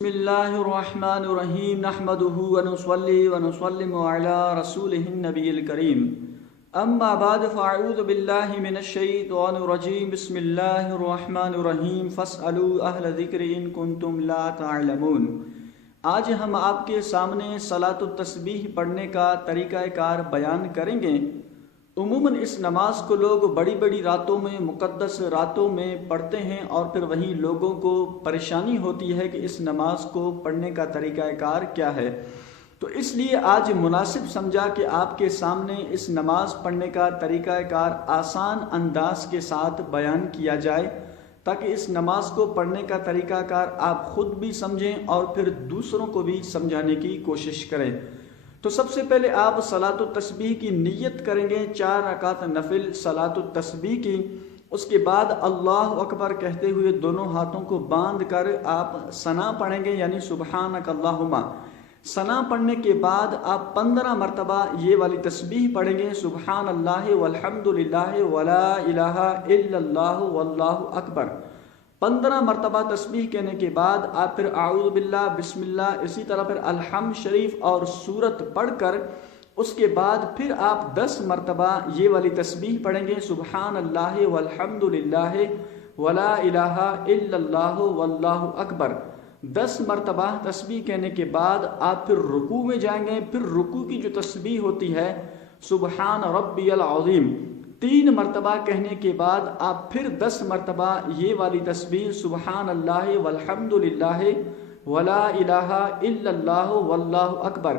بسم اللہ الرحمن الرحیم نحمده ونصلی ونسلم علی رسولہ النبی الکریم اما بعد فاعوذ باللہ من الشیطان الرجیم بسم اللہ الرحمن الرحیم فاسألوا اہل ذکر ان کنتم لا تعلمون۔ آج ہم آپ کے سامنے صلاۃ التسبیح پڑھنے کا طریقہ کار بیان کریں گے۔ عموماً اس نماز کو لوگ بڑی بڑی راتوں میں، مقدس راتوں میں پڑھتے ہیں، اور پھر وہی لوگوں کو پریشانی ہوتی ہے کہ اس نماز کو پڑھنے کا طریقہ کار کیا ہے۔ تو اس لیے آج مناسب سمجھا کہ آپ کے سامنے اس نماز پڑھنے کا طریقہ کار آسان انداز کے ساتھ بیان کیا جائے، تاکہ اس نماز کو پڑھنے کا طریقہ کار آپ خود بھی سمجھیں اور پھر دوسروں کو بھی سمجھانے کی کوشش کریں۔ تو سب سے پہلے آپ صلاۃ التسبیح کی نیت کریں گے، 4 رکعت نفل صلاۃ التسبیح کی۔ اس کے بعد اللہ اکبر کہتے ہوئے دونوں ہاتھوں کو باندھ کر آپ ثنا پڑھیں گے، یعنی سبحانک اللہم۔ ثنا پڑھنے کے بعد آپ 15 مرتبہ یہ والی تسبیح پڑھیں گے، سبحان اللہ والحمد للہ ولا الہ الا اللہ واللہ اکبر۔ 15 مرتبہ تسبیح کہنے کے بعد آپ پھر اعوذ باللہ، بسم اللہ، اسی طرح پھر الحمد شریف اور سورت پڑھ کر اس کے بعد پھر آپ 10 مرتبہ یہ والی تسبیح پڑھیں گے، سبحان اللہ والحمد للہ ولا الہ الا اللہ واللہ اکبر۔ 10 مرتبہ تسبیح کہنے کے بعد آپ پھر رکوع میں جائیں گے۔ پھر رکوع کی جو تسبیح ہوتی ہے سبحان ربی العظیم، 3 مرتبہ کہنے کے بعد آپ پھر 10 مرتبہ یہ والی تسبیح سبحان اللہ والحمد للہ ولا الہ الا اللہ واللہ اکبر۔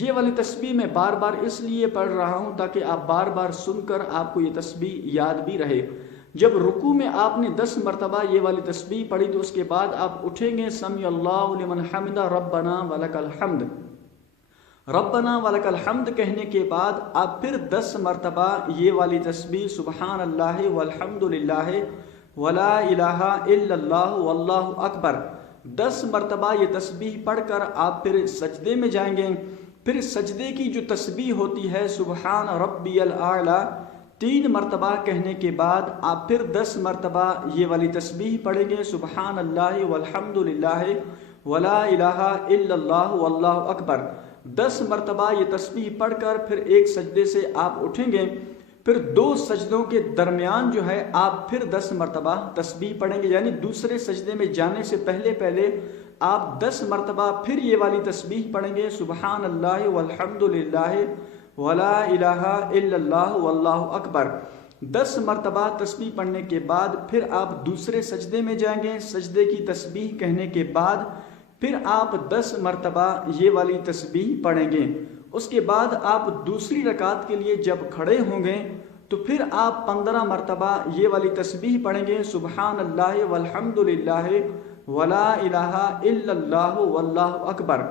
یہ والی تسبیح میں بار بار اس لیے پڑھ رہا ہوں تاکہ آپ بار بار سن کر آپ کو یہ تسبیح یاد بھی رہے۔ جب رکوع میں آپ نے 10 مرتبہ یہ والی تسبیح پڑھی تو اس کے بعد آپ اٹھیں گے، سمیع اللہ لمن حمدہ ربنا ولک الحمد، ربنا ولک الحمد کہنے کے بعد آپ پھر 10 مرتبہ یہ والی تسبیح سبحان اللہ والحمد للہ ولا الہ الا اللہ واللہ اکبر 10 مرتبہ یہ تسبیح پڑھ کر آپ پھر سجدے میں جائیں گے۔ پھر سجدے کی جو تسبیح ہوتی ہے سبحان ربی الاعلی، 3 مرتبہ کہنے کے بعد آپ پھر 10 مرتبہ یہ والی تسبیح پڑھیں گے، سبحان اللہ والحمد للہ ولا الہ الا اللہ واللہ اکبر۔ 10 مرتبہ یہ تسبیح پڑھ کر پھر ایک سجدے سے آپ اٹھیں گے۔ پھر 2 سجدوں کے درمیان جو ہے آپ پھر 10 مرتبہ تسبیح پڑھیں گے، یعنی دوسرے سجدے میں جانے سے پہلے آپ 10 مرتبہ پھر یہ والی تسبیح پڑھیں گے، سبحان اللہ والحمد للہ ولا الہ الا اللہ واللہ اکبر۔ 10 مرتبہ تسبیح پڑھنے کے بعد پھر آپ دوسرے سجدے میں جائیں گے۔ سجدے کی تسبیح کہنے کے بعد پھر آپ 10 مرتبہ یہ والی تسبیح پڑھیں گے۔ اس کے بعد آپ دوسری رکعت کے لیے جب کھڑے ہوں گے تو پھر آپ 15 مرتبہ یہ والی تسبیح پڑھیں گے، سبحان اللہ والحمد للہ ولا الہ الا اللہ واللہ اکبر،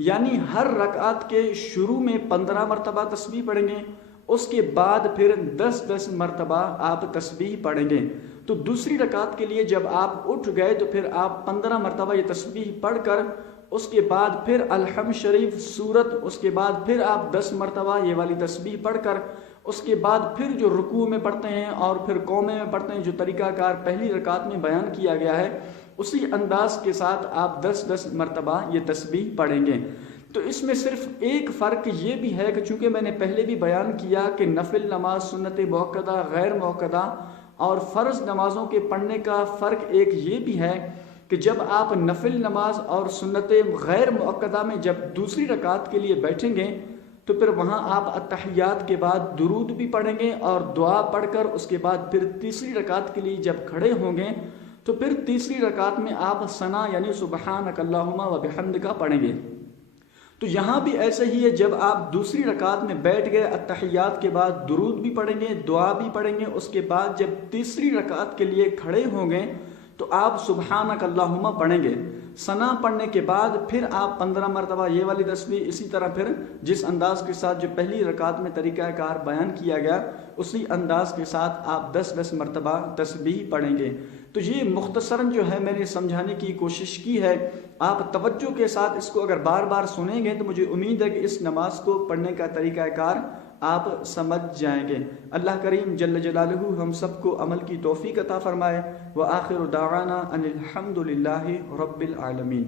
یعنی ہر رکعت کے شروع میں 15 مرتبہ تسبیح پڑھیں گے، اس کے بعد پھر 10 مرتبہ آپ تسبیح پڑھیں گے۔ تو دوسری رکعت کے لیے جب آپ اٹھ گئے تو پھر آپ 15 مرتبہ یہ تسبیح پڑھ کر اس کے بعد پھر الحمد شریف سورت، اس کے بعد پھر آپ 10 مرتبہ یہ والی تسبیح پڑھ کر اس کے بعد پھر جو رکوع میں پڑھتے ہیں اور پھر قومے میں پڑھتے ہیں، جو طریقہ کار پہلی رکعت میں بیان کیا گیا ہے اسی انداز کے ساتھ آپ 10 مرتبہ یہ تسبیح پڑھیں گے۔ تو اس میں صرف ایک فرق یہ بھی ہے کہ چونکہ میں نے پہلے بھی بیان کیا کہ نفل نماز، سنت موقدہ، غیر موقدہ اور فرض نمازوں کے پڑھنے کا فرق ایک یہ بھی ہے کہ جب آپ نفل نماز اور سنت غیر موقدہ میں جب دوسری رکعت کے لیے بیٹھیں گے تو پھر وہاں آپ اتحیات کے بعد درود بھی پڑھیں گے اور دعا پڑھ کر اس کے بعد پھر تیسری رکعت کے لیے جب کھڑے ہوں گے تو پھر تیسری رکعت میں آپ ثنا یعنی سبحانک اللہم و بحمدک پڑھیں گے۔ تو یہاں بھی ایسے ہی ہے، جب آپ دوسری رکعت میں بیٹھ گئے اتحیات کے بعد درود بھی پڑھیں گے، دعا بھی پڑھیں گے، اس کے بعد جب تیسری رکعت کے لیے کھڑے ہوں گے تو آپ سبحانک اللہم پڑھیں گے۔ ثنا پڑھنے کے بعد پھر آپ 15 مرتبہ یہ والی تسبیح، اسی طرح پھر جس انداز کے ساتھ جو پہلی رکعت میں طریقہ کار بیان کیا گیا اسی انداز کے ساتھ آپ 10 مرتبہ تسبیح پڑھیں گے۔ تو یہ مختصراً جو ہے میں نے سمجھانے کی کوشش کی ہے۔ آپ توجہ کے ساتھ اس کو اگر بار بار سنیں گے تو مجھے امید ہے کہ اس نماز کو پڑھنے کا طریقہ کار آپ سمجھ جائیں گے۔ اللہ کریم جل جلالہ ہم سب کو عمل کی توفیق عطا فرمائے۔ وآخر دعوانا ان الحمد للہ رب العالمین۔